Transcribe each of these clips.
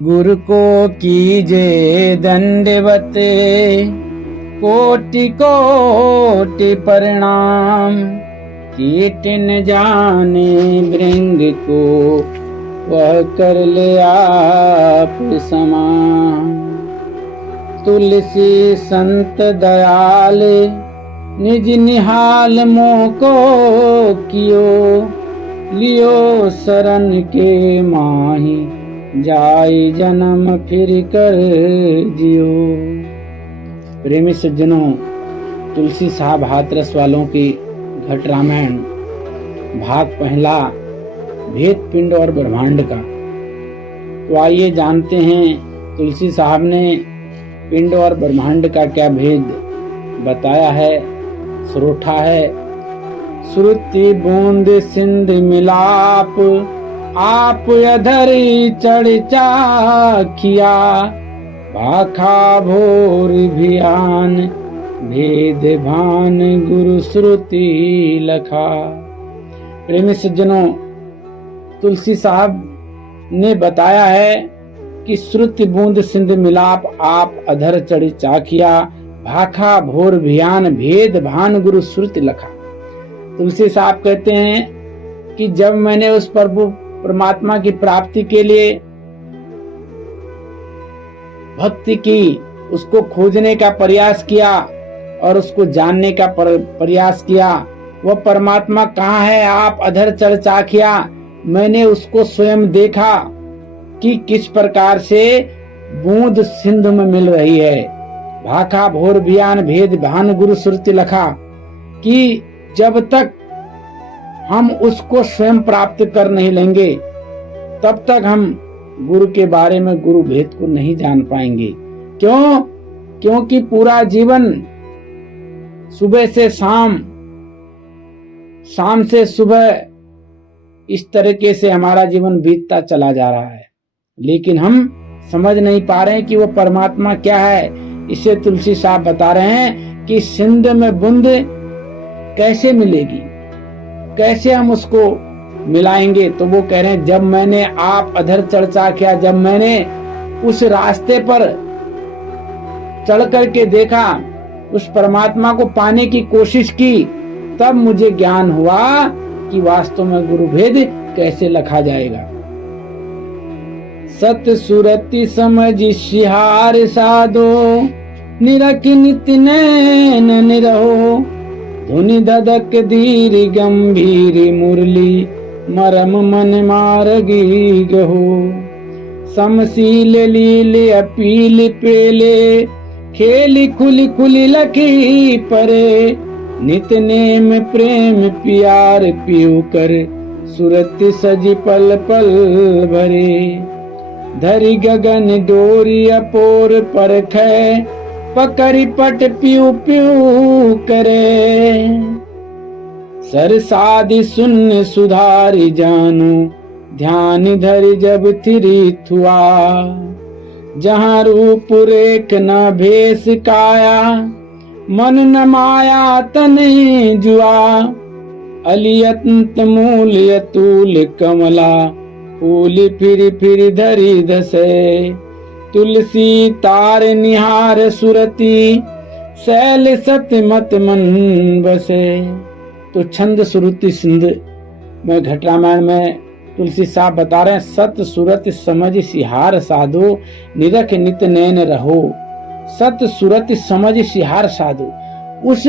गुरु को कीजे दंडवत, कोटि कोटि प्रणाम। कीट न जाने भृंग को, वह कर ले आप समान। तुलसी संत दयाल, निज निहाल मोको कियो। लियो शरण के माही, जाय जन्म फिर कर जियो। प्रेमी सज्जनों, तुलसी साहब हाथरस वालों की घट रामायण भाग पहला, भेद पिंड और ब्रह्मांड का। तो आइए जानते हैं तुलसी साहब ने पिंड और ब्रह्मांड का क्या भेद बताया है, सुरोठा है। श्रुति बूंद सिंध मिलाप, आप अधर चढ़ चाखिया। भाखा भोर भियान, भेद भान गुरु श्रुति लखा। प्रेमी सज्जनों, तुलसी साहब ने बताया है कि श्रुति बूंद सिंध मिलाप, आप अधर चढ़ी चाखिया। भाखा भोर भियान, भेद भान गुरु श्रुति लखा। तुलसी साहब कहते हैं कि जब मैंने उस प्रभु परमात्मा की प्राप्ति के लिए भक्ति की, उसको खोजने का प्रयास किया और उसको जानने का प्रयास किया, वह परमात्मा कहाँ है, आप अधर चढ़ चाखिया। मैंने उसको स्वयं देखा कि किस प्रकार से बूंद सिंधु में मिल रही है। भाखा भोर भियान, भेद भान गुरु श्रुति लखा, कि जब तक हम उसको स्वयं प्राप्त कर नहीं लेंगे, तब तक हम गुरु के बारे में, गुरु भेद को नहीं जान पाएंगे। क्यों? क्योंकि पूरा जीवन सुबह से शाम, शाम से सुबह, इस तरीके से हमारा जीवन बीतता चला जा रहा है, लेकिन हम समझ नहीं पा रहे हैं कि वो परमात्मा क्या है। इसे तुलसी साहब बता रहे हैं कि सिंध में बूंद कैसे मिलेगी, कैसे हम उसको मिलाएंगे। तो वो कह रहे हैं, जब मैंने आप अधर चर्चा किया, जब मैंने उस रास्ते पर चढ़ करके देखा, उस परमात्मा को पाने की कोशिश की, तब मुझे ज्ञान हुआ कि वास्तव में गुरु भेद कैसे लखा जाएगा। सत सुरति समझ सिहार साधो, निरख नित नैन निरहो। धुनि धधक धीर गंभीर मुरली, मरम मन मारगी गहो। समशील लील अपील पेले, खेली खुली खुली लखी परे। नित नेम प्रेम प्यार पियो कर, सुरत सजी पल पल भरे। धरि गगन डोरी अपोर परखै, पकड़ी पट प्यू प्यू करे। सरसादि सुन सुधारी जानो, ध्यान धरि जब थिरी थुआ। जहाँ रूप रेख न भेष काया, मन न माया तन जुआ। अलियंत मूल अतुल कमला, फूल फिर फिर धरी धसे। तुलसी तार निहार सुरति, शैल सत मत मन बसे। तो छंद सुरति सिंध में घट रामायण में तुलसी साहब बता रहे हैं, सत सुरत समझ सिहार साधो, निरख नित नैन रहो। सत सुरत समझ सिहार साधो, उस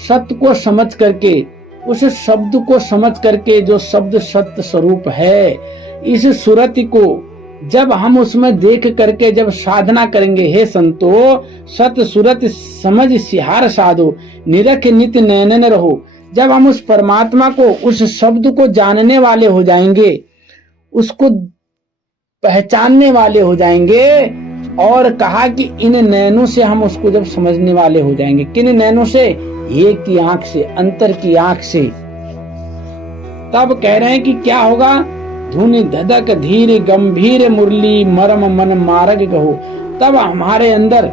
सत्य को समझ करके, उस शब्द को समझ करके, जो शब्द सत्य स्वरूप है, इस सुरति को जब हम उसमें देख करके जब साधना करेंगे, हे संतो सत सुरत समझ सिहार साधो, निरख नित नैनन रहो। जब हम उस परमात्मा को, उस शब्द को जानने वाले हो जाएंगे, उसको पहचानने वाले हो जाएंगे, और कहा कि इन नैनों से हम उसको जब समझने वाले हो जाएंगे। किन नैनों से? एक की आंख से, अंतर की आंख से। तब कह रहे हैं कि क्या होगा? धुनि धधक धीर गंभीर मुरली, मरम मन मार्ग गहो। तब हमारे अंदर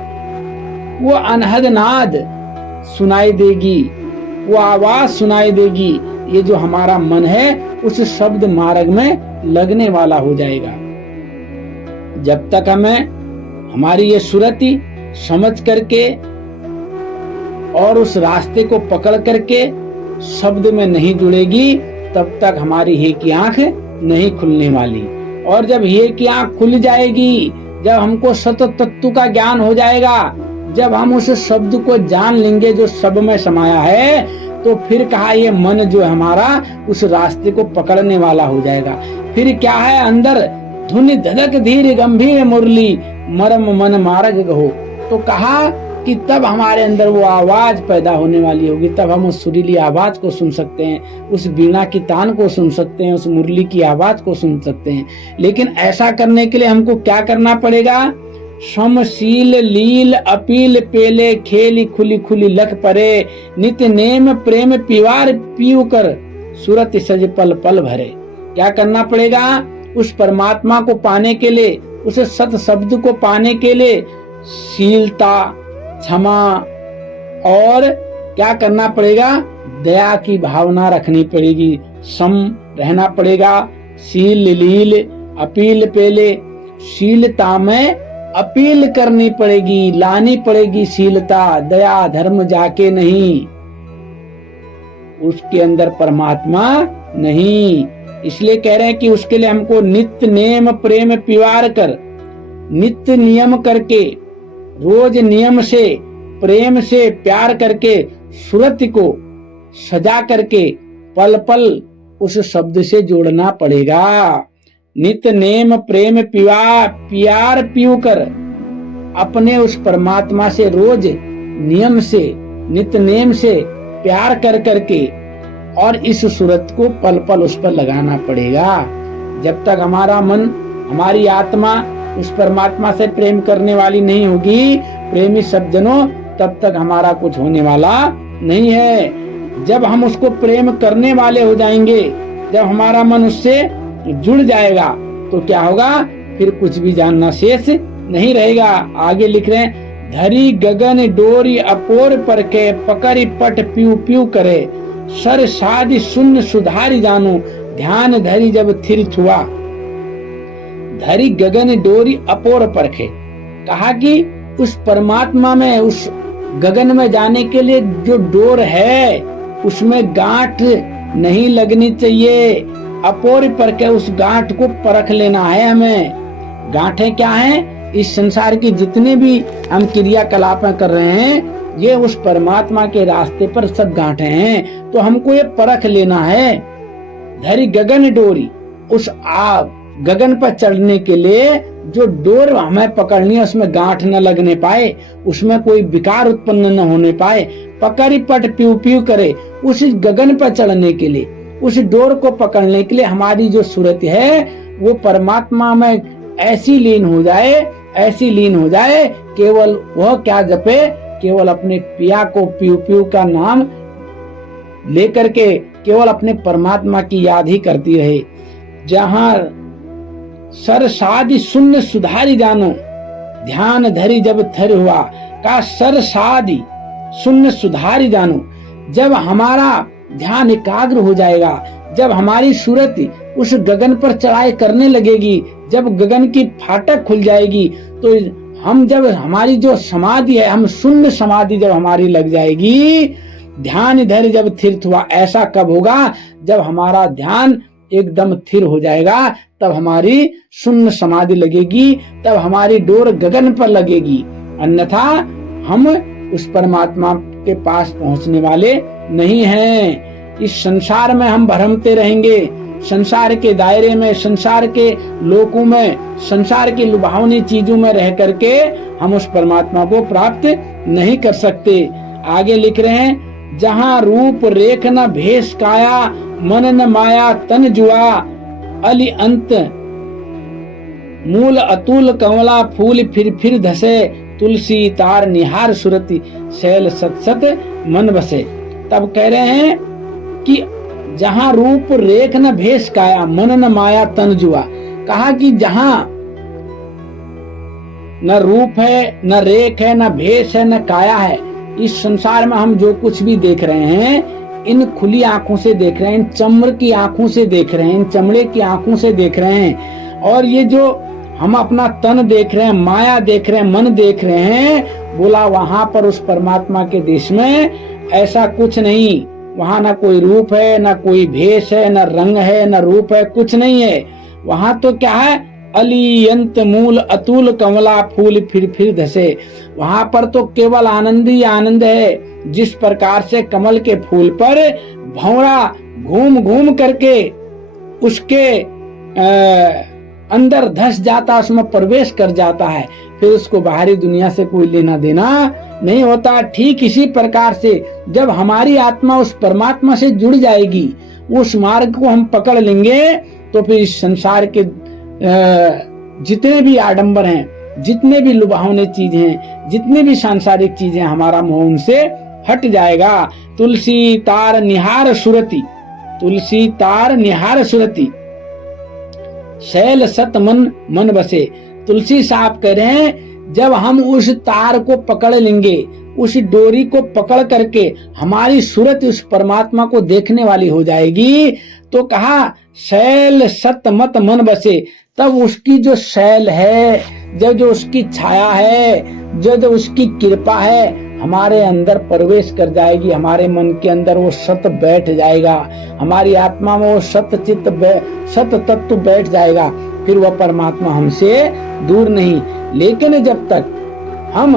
वो अनहद नाद सुनाई देगी, वो आवाज सुनाई देगी। ये जो हमारा मन है, उस शब्द मार्ग में लगने वाला हो जाएगा। जब तक हमें हमारी ये सुरति समझ करके और उस रास्ते को पकड़ करके शब्द में नहीं जुड़ेगी, तब तक हमारी हे की आंख नहीं खुलने वाली। और जब हे की आंख खुल जाएगी, जब हमको सत तत्व का ज्ञान हो जाएगा, जब हम उस शब्द को जान लेंगे जो सब में समाया है, तो फिर कहा ये मन जो हमारा उस रास्ते को पकड़ने वाला हो जाएगा। फिर क्या है, अंदर धुन धधक धीर गंभीर मुरली मरम मन मार्ग हो। तो कहा कि तब हमारे अंदर वो आवाज पैदा होने वाली होगी, तब हम उस सुरीली आवाज को सुन सकते हैं, उस बीणा की तान को सुन सकते हैं, उस मुरली की आवाज को सुन सकते हैं। लेकिन ऐसा करने के लिए हमको क्या करना पड़ेगा? समशील लील अपील पेले खेली खुली खुली लख परे, नित्य नेम प्रेम पिवार पीव कर सूरत सज पल पल भरे। क्या करना पड़ेगा? उस परमात्मा को पाने के लिए, उस सत शब्द को पाने के लिए शीलता, क्षमा और क्या करना पड़ेगा? दया की भावना रखनी पड़ेगी, सम रहना पड़ेगा। शील लील अपील पेले, शीलता में अपील करनी पड़ेगी, लानी पड़ेगी शीलता, दया धर्म जाके नहीं, उसके अंदर परमात्मा नहीं। इसलिए कह रहे हैं कि उसके लिए हमको नित्य नेम प्रेम पिवार कर, नित्य नियम करके, रोज नियम से प्रेम से प्यार करके सूरत को सजा करके पल पल उस शब्द से जोड़ना पड़ेगा। नित्य नेम प्रेम प्यार पीव कर, अपने उस परमात्मा से रोज नियम से नित्य नेम से प्यार कर करके और इस सूरत को पल पल उस पर लगाना पड़ेगा। जब तक हमारा मन, हमारी आत्मा उस परमात्मा से प्रेम करने वाली नहीं होगी, प्रेमी सज्जनों, तब तक हमारा कुछ होने वाला नहीं है। जब हम उसको प्रेम करने वाले हो जाएंगे, जब हमारा मन उससे जुड़ जाएगा, तो क्या होगा? फिर कुछ भी जानना शेष नहीं रहेगा। आगे लिख रहे हैं, धरी गगन डोरी अपोर पर के, पकड़ी पट प्यू प्यू करे, सर शादी शून्य सुधारी जानू, ध्यान धरी जब थिर छुआ। धरी गगन डोरी अपोर परखे, कहा कि उस परमात्मा में, उस गगन में जाने के लिए जो डोर है उसमें गांठ नहीं लगनी चाहिए। अपोर परखे, उस गांठ को परख लेना है हमें। गांठें क्या हैं? इस संसार की जितने भी हम क्रियाकलाप कर रहे हैं, ये उस परमात्मा के रास्ते पर सब गांठें हैं, तो हमको ये परख लेना है। धरी गगन डोरी, उस गगन पर चढ़ने के लिए जो डोर हमें पकड़नी है उसमें गांठ न लगने पाए, उसमें कोई विकार उत्पन्न न होने पाए। पकड़ी पट प्यू प्यू करे, उस गगन पर चढ़ने के लिए, उस डोर को पकड़ने के लिए हमारी जो सूरत है वो परमात्मा में ऐसी लीन हो जाए, ऐसी लीन हो जाए, केवल वह क्या जपे? केवल अपने पिया को प्यू प्यू का नाम लेकर के केवल अपने परमात्मा की याद ही करती रहे। जहां सर शादी शून्य सुधारी जानो, ध्यान धरी जब थर हुआ, का सर शादी शून्य सुधारी जानो। जब हमारा ध्यान एकाग्र हो जाएगा, जब हमारी सूरत उस गगन पर चढ़ाई करने लगेगी, जब गगन की फाटक खुल जाएगी, तो हम जब हमारी जो समाधि है, हम शून्य समाधि जब हमारी लग जाएगी, ध्यान इधर जब स्थिर हुआ, ऐसा कब होगा? जब हमारा ध्यान एकदम स्थिर हो जाएगा, तब हमारी शून्य समाधि लगेगी, तब हमारी डोर गगन पर लगेगी। अन्यथा हम उस परमात्मा के पास पहुंचने वाले नहीं हैं। इस संसार में हम भ्रमते रहेंगे, संसार के दायरे में, संसार के लोकों में, संसार की लुभावनी चीजों में रह करके हम उस परमात्मा को प्राप्त नहीं कर सकते। आगे लिख रहे हैं, जहां रूप रेख न भेष काया, मन न माया तन जुआ, अली अंत मूल अतुल कमला फूल फिर धसे, तुलसी तार निहार सुरति शैल सत सत मन बसे। तब कह रहे हैं कि जहां रूप रेख न भेष काया, मन न माया तन जुआ। कहा कि जहां न रूप है, न रेख है, न भेष है, न काया है, इस संसार में हम जो कुछ भी देख रहे हैं, इन खुली आंखों से देख रहे हैं, इन चमड़ की आंखों से देख रहे हैं, इन चमड़े की आंखों से देख रहे हैं। और ये जो हम अपना तन देख रहे हैं, माया देख रहे हैं, मन देख रहे हैं। बोला वहां पर उस परमात्मा के देश में ऐसा कुछ नहीं। वहां ना कोई रूप है, ना कोई भेष है, ना रंग है, ना रूप है, कुछ नहीं है। वहां तो क्या है, अलियंत मूल अतुल कमला फूल फिर धसे। वहां पर तो केवल आनंद ही आनंद है। जिस प्रकार से कमल के फूल पर भंवरा घूम घूम करके उसके अंदर धस जाता, उसमें प्रवेश कर जाता है, फिर उसको बाहरी दुनिया से कोई लेना देना नहीं होता। ठीक इसी प्रकार से जब हमारी आत्मा उस परमात्मा से जुड़ जाएगी, उस मार्ग को हम पकड़ लेंगे, तो फिर इस संसार के जितने भी आडंबर हैं, जितने भी लुभावने चीज हैं, जितने भी सांसारिक चीजें, हमारा मोह उनसे हट जाएगा। तुलसी तार निहार सुरति, तुलसी तार निहार सुरति, शैल सत मन मन बसे। तुलसी साहब कह रहे हैं, जब हम उस तार को पकड़ लेंगे, उस डोरी को पकड़ करके हमारी सूरत उस परमात्मा को देखने वाली हो जाएगी, तो कहा शैल सत मत मन बसे। तब उसकी जो शैल है, जो उसकी छाया है, जो उसकी कृपा है, हमारे अंदर प्रवेश कर जाएगी। हमारे मन के अंदर वो सत बैठ जाएगा, हमारी आत्मा में वो सत चित्त सत तत्व बैठ जाएगा। फिर वह परमात्मा हमसे दूर नहीं। लेकिन जब तक हम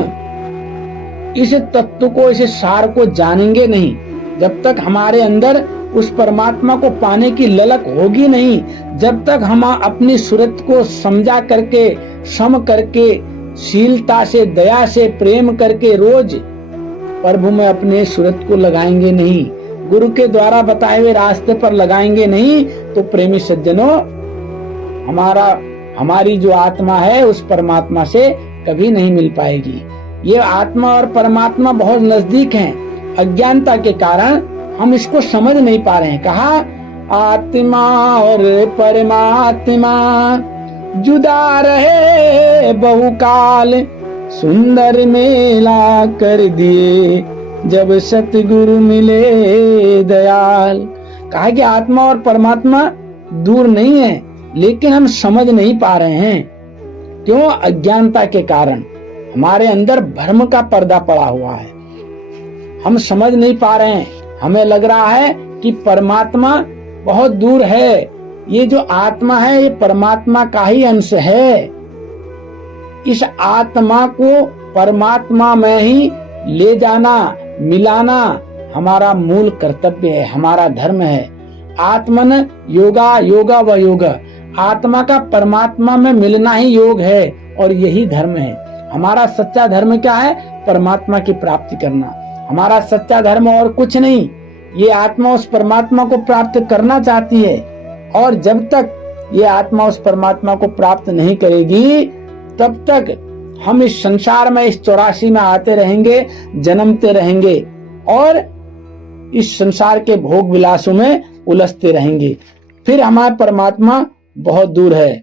इस तत्व को, इस सार को जानेंगे नहीं, जब तक हमारे अंदर उस परमात्मा को पाने की ललक होगी नहीं, जब तक हम अपनी सूरत को समझा करके, सम करके, शीलता से, दया से, प्रेम करके रोज प्रभु में अपने सूरत को लगाएंगे नहीं, गुरु के द्वारा बताए हुए रास्ते पर लगाएंगे नहीं, तो प्रेमी सज्जनों, हमारी जो आत्मा है उस परमात्मा से कभी नहीं मिल पाएगी। ये आत्मा और परमात्मा बहुत नजदीक हैं। अज्ञानता के कारण हम इसको समझ नहीं पा रहे हैं। कहा आत्मा और परमात्मा जुदा रहे बहुकाल, सुंदर मेला कर दिए जब सतगुरु मिले दयाल। कहा कि आत्मा और परमात्मा दूर नहीं है, लेकिन हम समझ नहीं पा रहे हैं। क्यों? अज्ञानता के कारण हमारे अंदर भ्रम का पर्दा पड़ा हुआ है, हम समझ नहीं पा रहे हैं। हमें लग रहा है कि परमात्मा बहुत दूर है, ये जो आत्मा है ये परमात्मा का ही अंश है। इस आत्मा को परमात्मा में ही ले जाना, मिलाना हमारा मूल कर्तव्य है, हमारा धर्म है। आत्मन योगा योगा व योग, आत्मा का परमात्मा में मिलना ही योग है और यही धर्म है। हमारा सच्चा धर्म क्या है? परमात्मा की प्राप्ति करना। हमारा सच्चा धर्म और कुछ नहीं। ये आत्मा उस परमात्मा को प्राप्त करना चाहती है, और जब तक ये आत्मा उस परमात्मा को प्राप्त नहीं करेगी, तब तक हम इस संसार में, इस 84 में आते रहेंगे, जन्मते रहेंगे और इस संसार के भोग विलासों में उलझते रहेंगे। फिर हमारा परमात्मा बहुत दूर है।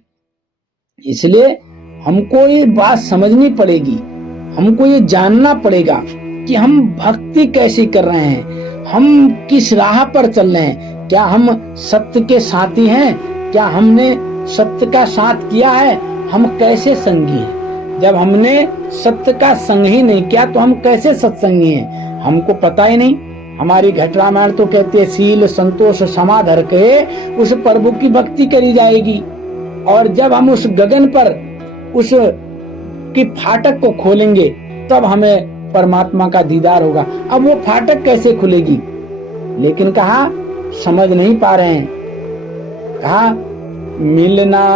इसलिए हमको ये बात समझनी पड़ेगी, हमको ये जानना पड़ेगा कि हम भक्ति कैसी कर रहे हैं, हम किस राह पर चल रहे हैं। क्या हम सत्य के साथी हैं? क्या हमने सत्य का साथ किया है? हम कैसे संगी हैं? जब हमने सत्य का संग ही नहीं किया तो हम कैसे सत्संगी हैं? हमको पता ही नहीं। हमारी घट रामायण तो कहते हैं शील संतोष समाधर के उस प्रभु की भक्ति करी जाएगी, और जब हम उस गगन पर उस की फाटक को खोलेंगे तब हमें परमात्मा का दीदार होगा। अब वो फाटक कैसे खुलेगी? लेकिन कहा समझ नहीं पा रहे हैं। कहा मिलना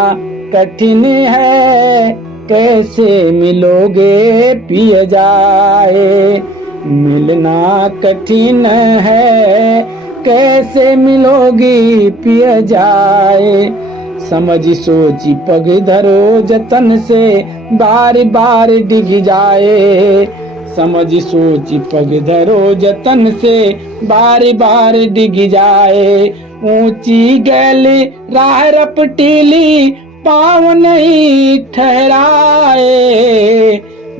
कठिन है, कैसे मिलोगे पिय जाए। मिलना कठिन है, कैसे मिलोगी पिय जाए। समझ सोची पग धरो जतन से, बार बार डिग जाए। समझ सोची पग धरो जतन से, बार बार डिग जाए। ऊंची गैली राह रपटीली, पाँव नहीं ठहराए।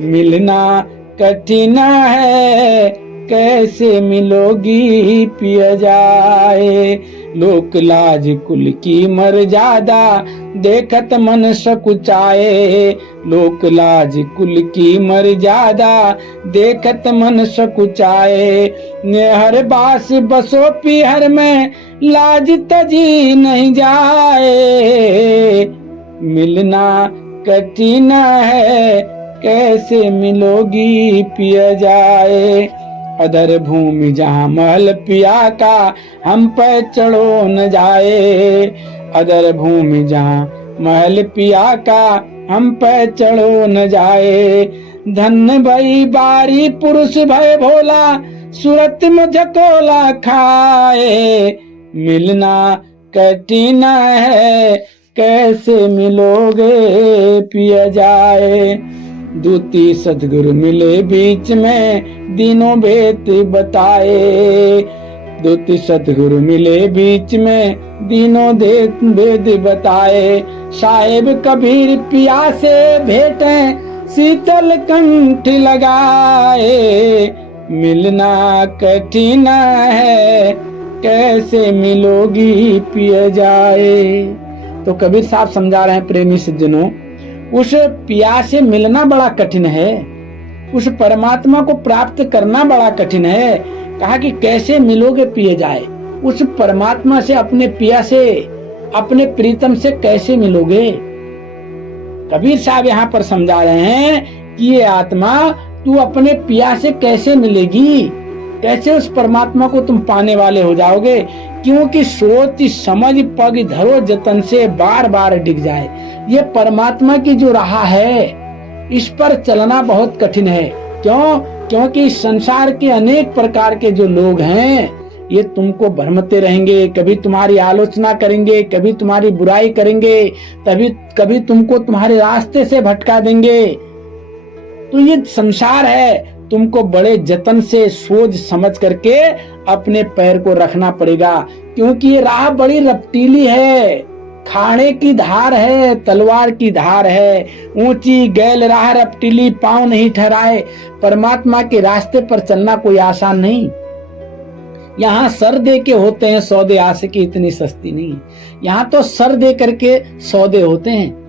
मिलना कठिन है, कैसे मिलोगी पिया जाए। लोक लाज कुल की मर्यादा देखत मन सकुचाए। लोक लाज कुल की मर्यादा देखत मन सकुचाए। नेहर बास बसो पीहर में लाज तजी नहीं जाए। मिलना कठिन है कैसे मिलोगी पिया जाए। अदर भूमि जहाँ महल पिया का हम पे चढ़ो न जाए। अदर भूमि जहाँ महल पिया का हम पे चढ़ो न जाए। धन्य भई बारी पुरुष भय भोला सूरत में झकोला खाए। मिलना कठिन है कैसे मिलोगे पिया जाए। दूती सतगुरु मिले बीच में दिनों भेद बताए। दूती सतगुरु मिले बीच में दिनों भेद बताए। साहेब कबीर पिया से भेटे शीतल कंठ लगाए। मिलना कठिन है कैसे मिलोगी पिया जाए। तो कबीर साहब समझा रहे हैं प्रेमी सज्जनों, उस पिया से मिलना बड़ा कठिन है, उस परमात्मा को प्राप्त करना बड़ा कठिन है। कहा कि कैसे मिलोगे पिया जाए। उस परमात्मा से, अपने पिया से, अपने प्रीतम से कैसे मिलोगे। कबीर साहब यहाँ पर समझा रहे हैं कि ये आत्मा तू अपने पिया से कैसे मिलेगी, कैसे उस परमात्मा को तुम पाने वाले हो जाओगे। क्योंकि सोच समझ पग धरो जतन से बार बार डिग जाए। ये परमात्मा की जो राह है इस पर चलना बहुत कठिन है। क्यों? क्योंकि इस संसार के अनेक प्रकार के जो लोग हैं ये तुमको भ्रमते रहेंगे, कभी तुम्हारी आलोचना करेंगे, कभी तुम्हारी बुराई करेंगे, कभी तुमको तुम्हारे रास्ते से भटका देंगे। तो ये संसार है, तुमको बड़े जतन से सोच समझ करके अपने पैर को रखना पड़ेगा। क्योंकि ये राह बड़ी रपटीली है, खाने की धार है, तलवार की धार है। ऊंची गैल राह रपटीली पांव नहीं ठहराए। परमात्मा के रास्ते पर चलना कोई आसान नहीं। यहाँ सर दे के होते हैं सौदे, आशिकी इतनी सस्ती नहीं। यहाँ तो सर दे करके सौदे होते हैं।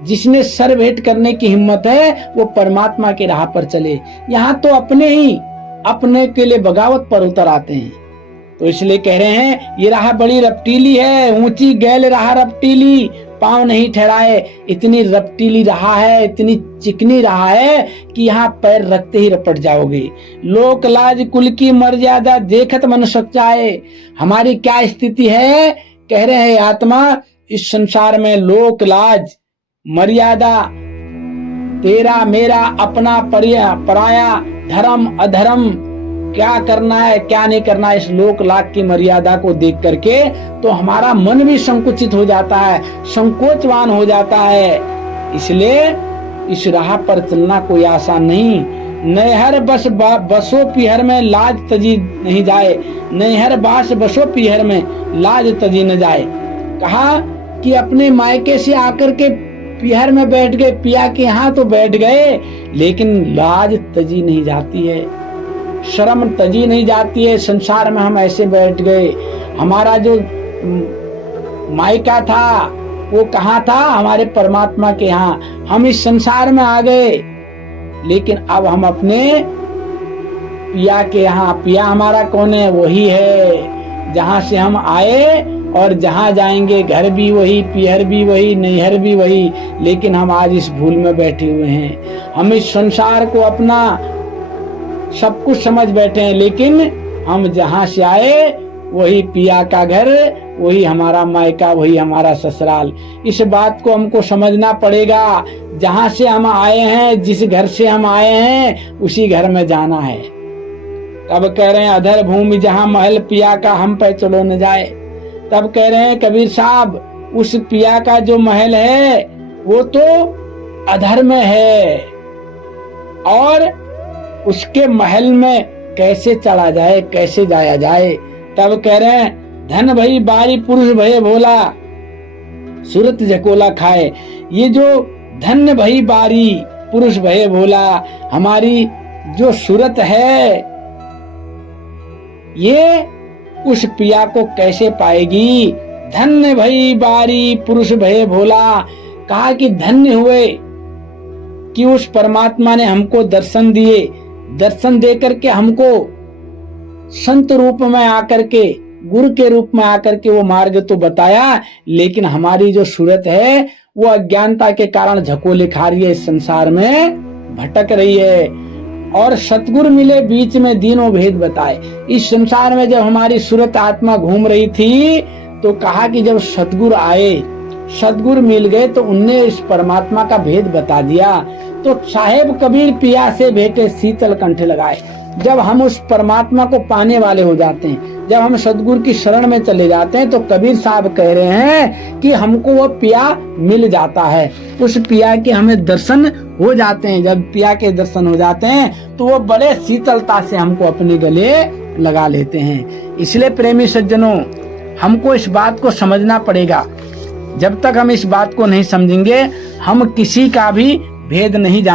जिसने सर भेंट करने की हिम्मत है वो परमात्मा की राह पर चले। यहाँ तो अपने के लिए बगावत पर उतर आते हैं। तो इसलिए कह रहे हैं ये राह बड़ी रपटीली है, ऊंची गैल राह रपटीली पांव नहीं ठहराए। इतनी रपटीली राह है, इतनी चिकनी राह है कि यहाँ पैर रखते ही रपट जाओगे। लोक लाज कुल की मर्यादा देखत मन सच्चाए। हमारी क्या स्थिति है? कह रहे हैं आत्मा, इस संसार में लोक लाज मर्यादा, तेरा मेरा अपना पराया, धर्म अधर्म, क्या करना है क्या नहीं करना है, इस लोक लाग की मर्यादा को देख करके तो हमारा मन भी संकुचित हो जाता है, संकोचवान हो जाता है। इसलिए इस राह पर चलना कोई आसान नहीं। नैहर बसो पीहर में लाज तजी नहीं जाए। नैहर बास बसो पीहर में लाज तजी न जाए। कहा कि अपने मायके से आकर के पीहर में बैठ गए, पिया के यहाँ तो बैठ गए, लेकिन लाज तजी नहीं जाती है, शर्म तजी नहीं जाती है। संसार में हम ऐसे बैठ गए। हमारा जो मायका था वो कहाँ था? हमारे परमात्मा के यहाँ। हम इस संसार में आ गए, लेकिन अब हम अपने पिया के यहाँ। पिया हमारा कौन है? वही है जहाँ से हम आए और जहाँ जाएंगे। घर भी वही, पियर भी वही, नैहर भी वही। लेकिन हम आज इस भूल में बैठे हुए हैं। हम इस संसार को अपना सब कुछ समझ बैठे हैं, लेकिन हम जहाँ से आए वही पिया का घर, वही हमारा मायका, वही हमारा ससुराल। इस बात को हमको समझना पड़ेगा। जहाँ से हम आए हैं, जिस घर से हम आए हैं, उसी घर में जाना है। तब कह रहे हैं अधर भूमि जहाँ महल पिया का हम पे चलो न जाए। तब कह रहे हैं कबीर साहब, उस पिया का जो महल है वो तो अधर में है, और उसके महल में कैसे चढ़ा जाए, कैसे जाया जाए। तब कह रहे हैं धन भई बारी पुरुष भय भोला सूरत झकोला खाए। ये जो धन्य भई बारी पुरुष भय भोला, हमारी जो सूरत है ये उस पिया को कैसे पाएगी। धन्य भई बारी पुरुष भय भोला, कहा कि धन्य हुए कि उस परमात्मा ने हमको दर्शन दिए, दर्शन दे करके हमको संत रूप में आकर के, गुरु के रूप में आकर के वो मार्ग तो बताया, लेकिन हमारी जो सूरत है वो अज्ञानता के कारण झकोले खा रही है, इस संसार में भटक रही है। और सतगुरु मिले बीच में दीनों भेद बताए। इस संसार में जब हमारी सूरत आत्मा घूम रही थी तो कहा कि जब सतगुरु आए, सतगुरु मिल गए तो उनने इस परमात्मा का भेद बता दिया। तो साहेब कबीर पिया से भेंटे शीतल कंठ लगाए। जब हम उस परमात्मा को पाने वाले हो जाते हैं, जब हम सतगुरु की शरण में चले जाते हैं, तो कबीर साहब कह रहे हैं कि हमको वो पिया मिल जाता है, उस पिया के हमें दर्शन हो जाते हैं। जब पिया के दर्शन हो जाते हैं तो वो बड़े शीतलता से हमको अपने गले लगा लेते हैं। इसलिए प्रेमी सज्जनों, हमको इस बात को समझना पड़ेगा। जब तक हम इस बात को नहीं समझेंगे, हम किसी का भी भेद नहीं जान